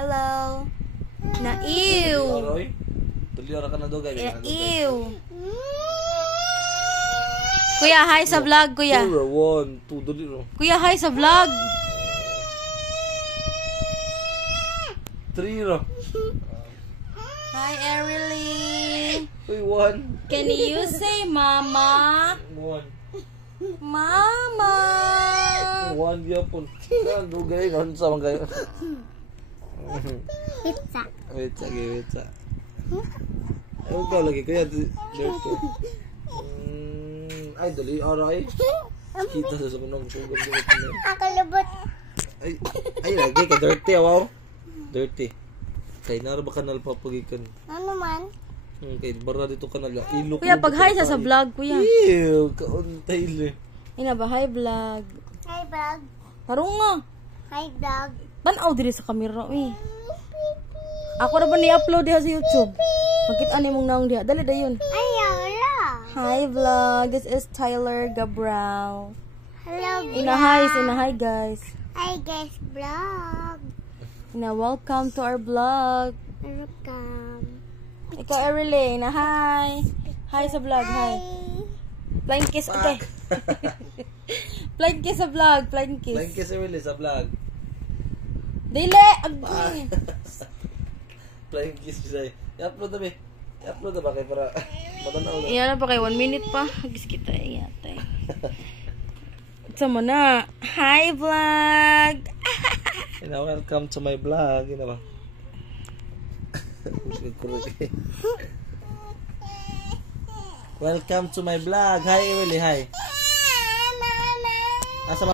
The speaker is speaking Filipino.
Hello. Na ew. Tuloy ka na dugay. Ew. Kuya, hi sa vlog, kuya. 1, 2, dali ro. Kuya, hi sa vlog. 3 ro. Hi, Ariely. Uy, 1. Can you say mama? 1. Mama. 1 gyapon. Dugay non sa man kayo. Pizza. Wait. Ay, ikaw lagi kuya. Dirto. Ay, dali, aray. Kita sa sunong tugong dito. Ako lubot. Ay, lagi ka, dirty, wow. Dirty. Kay nara ba kanal papagikan? Ano man? Kay bara dito kanal. Ilok. Kuya, pag hi sa vlog, kuya. Ew, kauntay le. Ina ba, hi vlog. Hi, vlog. Tarong nga. Hi, vlog. Tanaw diri sa kamera, eh. Ako na ba ni-upload diha sa YouTube? Makita ni mong naong diha. Dali dayon. Ay, wala. Hi vlog, this is Tyler Gabral. Hello, vlog. Hi guys. Hi, guys, vlog. Welcome to our vlog. Welcome. Ikaw, Ariely, hi. Hi sa vlog, hi. Flying kiss, okay. Flying kiss sa vlog, flying kiss. Thank you sa Willie sa vlog. Dili! Agay! Flying kiss siya. I-upload na ba? I-upload na ba kayo para matanaw na? Iyan na pa kayo, 1 minute pa. Hagis kita, iyatay. Sama na. Hi vlog! Welcome to my vlog. Ina ba? Welcome to my vlog. Hi, Willie. Hi. Asa